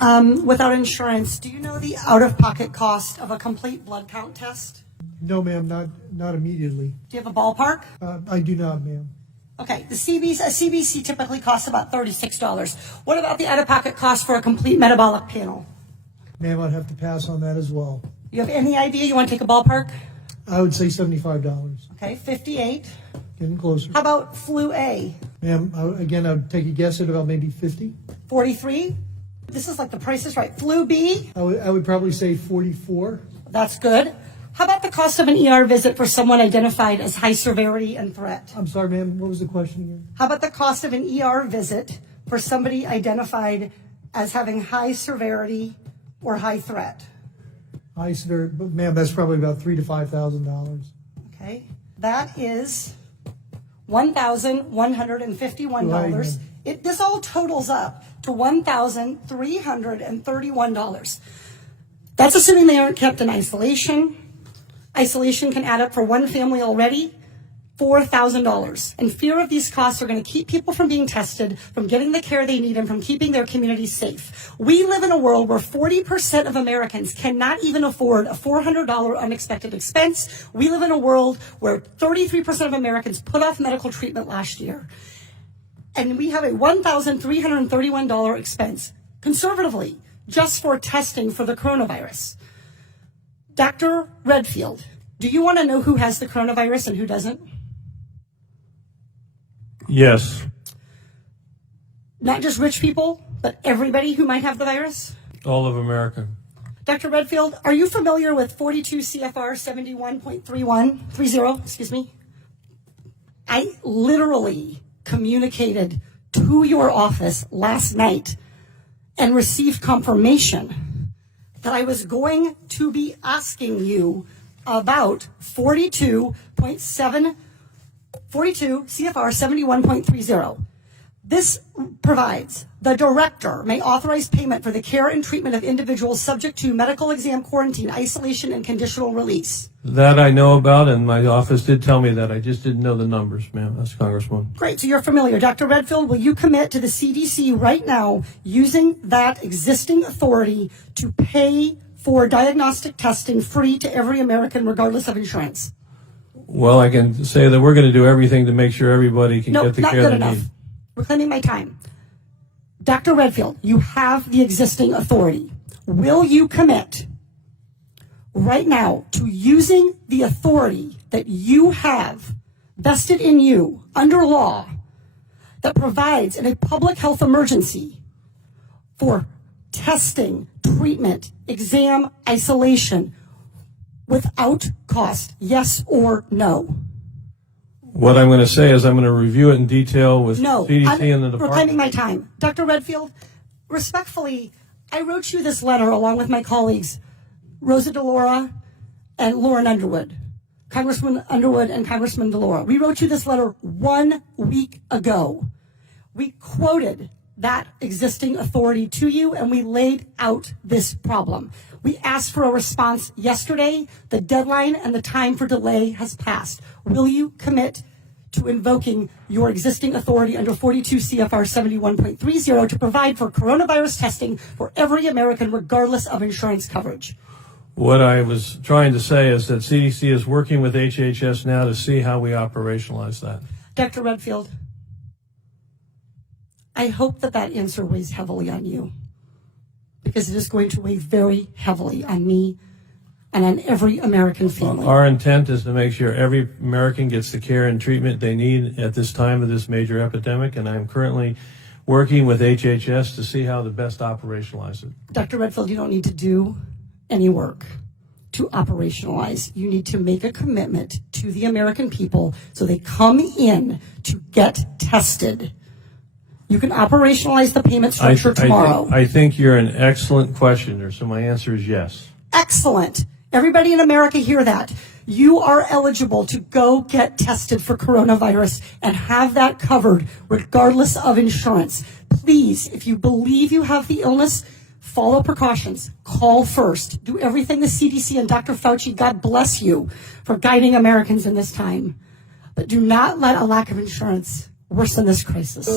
without insurance, do you know the out-of-pocket cost of a complete blood count test? No, ma'am, not immediately. Do you have a ballpark? I do not, ma'am. Okay, a CBC typically costs about $36. What about the out-of-pocket cost for a complete metabolic panel? Ma'am, I'd have to pass on that as well. You have any idea? You want to take a ballpark? I would say $75. Okay, 58. Getting closer. How about flu A? Ma'am, I would take a guess at about maybe 50. 43. This is like the Price is Right. Flu B? I would probably say 44. That's good. How about the cost of an ER visit for someone identified as high severity and threat? I'm sorry, ma'am, what was the question again? How about the cost of an ER visit for somebody identified as having high severity or high threat? High severity, but ma'am, that's probably about $3,000 to $5,000. Okay, that is $1,151. This all totals up to $1,331. That's assuming they aren't kept in isolation. Isolation can add up for one family already, $4,000. And fear of these costs are going to keep people from being tested, from getting the care they need, and from keeping their communities safe. We live in a world where 40% of Americans cannot even afford a $400 unexpected expense. We live in a world where 33% of Americans put off medical treatment last year. And we have a $1,331 expense, conservatively, just for testing for the coronavirus. Dr. Redfield, do you want to know who has the coronavirus and who doesn't? Yes. Not just rich people, but everybody who might have the virus? All of America. Dr. Redfield, are you familiar with 42 CFR 71.30, excuse me? I literally communicated to your office last night and received confirmation that I was going to be asking you about 42 CFR 71.30. This provides the director may authorize payment for the care and treatment of individuals subject to medical exam, quarantine, isolation, and conditional release. That I know about, and my office did tell me that. I just didn't know the numbers, ma'am. That's Congresswoman. Great, so you're familiar. Dr. Redfield, will you commit to the CDC right now using that existing authority to pay for diagnostic testing free to every American regardless of insurance? Well, I can say that we're going to do everything to make sure everybody can get the care they need. No, not good enough. Reclaiming my time. Dr. Redfield, you have the existing authority. Will you commit right now to using the authority that you have vested in you under law that provides in a public health emergency for testing, treatment, exam, isolation without cost? Yes or no? What I'm going to say is I'm going to review it in detail with CDC and the department. Reclaiming my time. Dr. Redfield, respectfully, I wrote you this letter along with my colleagues, Rosa DeLaura and Lauren Underwood, Congressman Underwood and Congressman DeLaura. We wrote you this letter 1 week ago. We quoted that existing authority to you, and we laid out this problem. We asked for a response yesterday. The deadline and the time for delay has passed. Will you commit to invoking your existing authority under 42 CFR 71.30 to provide for coronavirus testing for every American regardless of insurance coverage? What I was trying to say is that CDC is working with HHS now to see how we operationalize that. Dr. Redfield, I hope that answer weighs heavily on you, because it is going to weigh very heavily on me and on every American family. Our intent is to make sure every American gets the care and treatment they need at this time of this major epidemic, and I'm currently working with HHS to see how to best operationalize it. Dr. Redfield, you don't need to do any work to operationalize. You need to make a commitment to the American people so they come in to get tested. You can operationalize the payment structure tomorrow. I think you're an excellent questioner, so my answer is yes. Excellent. Everybody in America hear that. You are eligible to go get tested for coronavirus and have that covered regardless of insurance. Please, if you believe you have the illness, follow precautions. Call first. Do everything the CDC and Dr. Fauci, God bless you, for guiding Americans in this time. But do not let a lack of insurance worsen this crisis.